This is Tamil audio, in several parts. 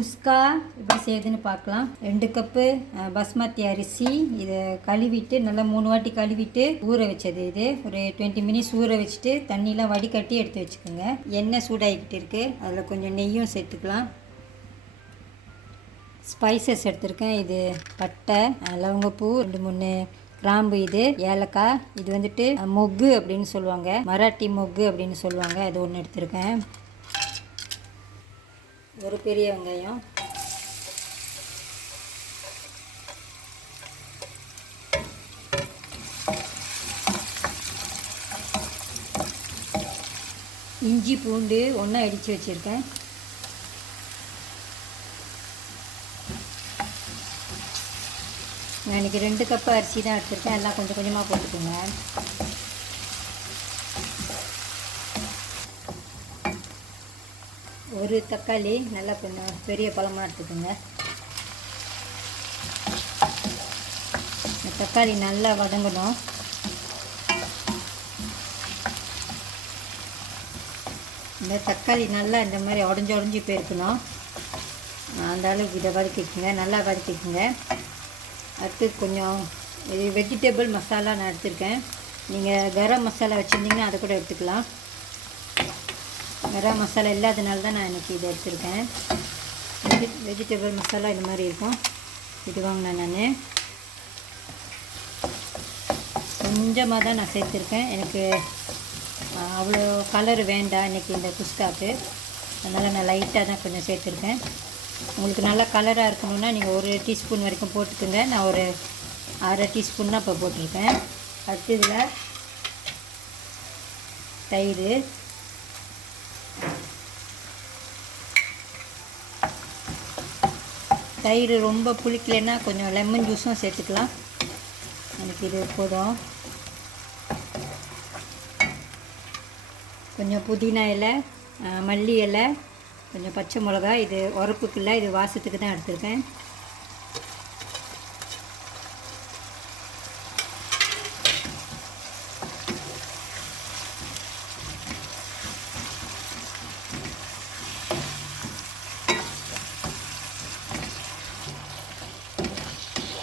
குஸ்கா எப்படி செய்யுதுன்னு பார்க்கலாம். 2 கப்பு பாஸ்மதி அரிசி. இதை கழுவிட்டு நல்லா 3 வாட்டி கழுவிட்டு ஊற வச்சது. இது ஒரு 20 மினிட்ஸ் ஊற வச்சுட்டு தண்ணியெலாம் வடிகட்டி எடுத்து வச்சுக்கோங்க. எண்ணெய் சூடாகிக்கிட்டு இருக்குது, அதில் கொஞ்சம் நெய்யும் சேர்த்துக்கலாம். ஸ்பைசஸ் எடுத்திருக்கேன். இது பட்டை, லவங்கப்பூ, 2-3 கிராம்பு, இது ஏலக்காய், இது வந்துட்டு மொக்கு அப்படின்னு சொல்லுவாங்க, மராட்டி மொக்கு அப்படின்னு சொல்லுவாங்க. அது ஒன்று எடுத்திருக்கேன். ஒரு பெரிய வெங்காயம், இஞ்சி பூண்டு ஒன்றா இடித்து வச்சுருக்கேன். நான் இன்றைக்கி 2 கப்பு அரிசி தான் எடுத்திருக்கேன். எல்லாம் கொஞ்சம் கொஞ்சமாக போட்டுக்கோங்க. ஒரு தக்காளி நல்லா கொஞ்சம் பெரிய பழமாக எடுத்துக்கோங்க. தக்காளி நல்லா வதங்கணும். இந்த தக்காளி நல்லா இந்த மாதிரி உடஞ்சி போயிருக்கணும். அந்த அளவுக்கு இதை வதக்கிக்குங்க, நல்லா வதக்கிக்குங்க. அடுத்து கொஞ்சம் இது வெஜிடபிள் மசாலா நான் எடுத்திருக்கேன். நீங்கள் கரம் மசாலா வச்சுருந்தீங்கன்னா அதை கூட எடுத்துக்கலாம். கரம் மசாலா இல்லாதனால தான் நான் இன்றைக்கி இதை எடுத்திருக்கேன். வெஜிடபிள் மசாலா இது மாதிரி இருக்கும். இது வாங்கினேன் நான். கொஞ்சமாக தான் நான் சேர்த்துருக்கேன். எனக்கு அவ்வளோ கலர் வேண்டாம் இன்றைக்கி இந்த குஸ்காவுக்கு, அதனால் நான் லைட்டாக தான் கொஞ்சம் சேர்த்துருக்கேன். உங்களுக்கு நல்லா கலராக இருக்கணுன்னா நீங்கள் 1 டீஸ்பூன் வரைக்கும் போட்டுக்கோங்க. நான் ஒரு 1/2 டீஸ்பூன் தான் இப்போ போட்டிருக்கேன். அடுத்து இதில் தயிர், தயிர் ரொம்ப புளிக்கலைன்னா கொஞ்சம் லெமன் ஜூஸும் சேர்த்துக்கலாம். எனக்கு இது போதும். கொஞ்சம் புதினா இலை, மல்லி இலை, கொஞ்சம் பச்சை மிளகா. இது உரப்புக்கு இல்லை, இது வாசத்துக்கு தான் எடுத்திருக்கேன்.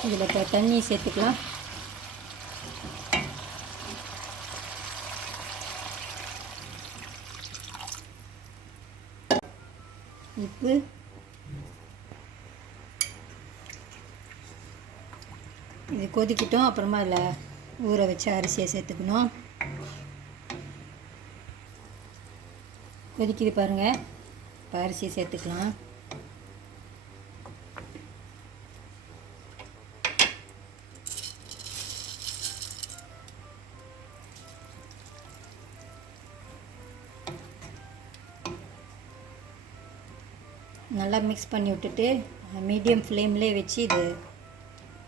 இதில் இப்போ தண்ணி சேர்த்துக்கலாம். உப்பு, இது கொதிக்கட்டும். அப்புறமா அதில் ஊற வச்ச அரிசியை சேர்த்துக்கணும். கொதிக்குது பாருங்கள். இப்போ அரிசியை சேர்த்துக்கலாம். நல்லா மிக்ஸ் பண்ணி விட்டுட்டு மீடியம் ஃப்ளேம்லேயே வச்சு இது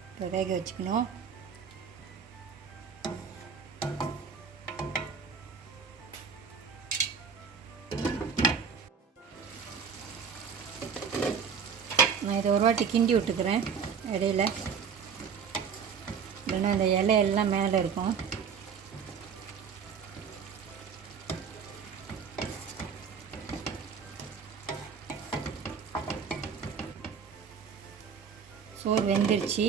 இப்போ வேக வச்சுக்கணும். நான் இதை ஒரு வாட்டி கிண்டி விட்டுக்கிறேன் இடையில, இல்லைன்னா இந்த இலையெல்லாம் மேலே இருக்கும். சோறு வெந்துருச்சு.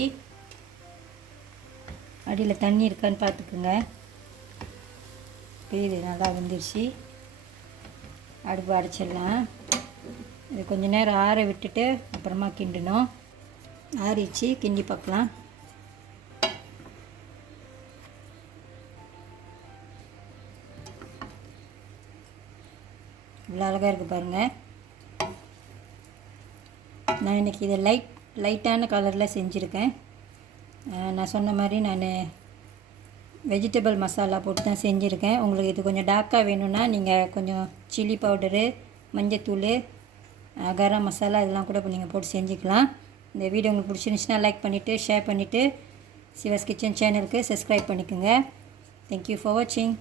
அடியில் தண்ணி இருக்கான்னு பார்த்துக்குங்க. இது நல்லா வெந்துருச்சு. அடுப்பு அடைச்சிடலாம். இது கொஞ்சம் நேரம் ஆற விட்டுட்டு அப்புறமா கிண்டணும். ஆறிச்சு, கிண்டி பார்க்கலாம். இவ்வளோ அழகாக இருக்குது பாருங்கள். நான் இன்றைக்கி இதை லைட்டான கலரில் செஞ்சுருக்கேன். நான் சொன்ன மாதிரி நான் வெஜிடபிள் மசாலா போட்டு தான் செஞ்சுருக்கேன். உங்களுக்கு இது கொஞ்சம் டார்க்காக வேணும்னா நீங்கள் கொஞ்சம் சில்லி பவுடரு, மஞ்சத்தூள், கரம் மசாலா இதெல்லாம் கூட நீங்கள் போட்டு செஞ்சுக்கலாம். இந்த வீடியோ உங்களுக்கு பிடிச்சிருந்துச்சுன்னா லைக் பண்ணிவிட்டு ஷேர் பண்ணிவிட்டு சிவாஸ் கிச்சன் சேனலுக்கு சப்ஸ்கிரைப் பண்ணிக்கோங்க. தேங்க்யூ ஃபார் வாட்சிங்.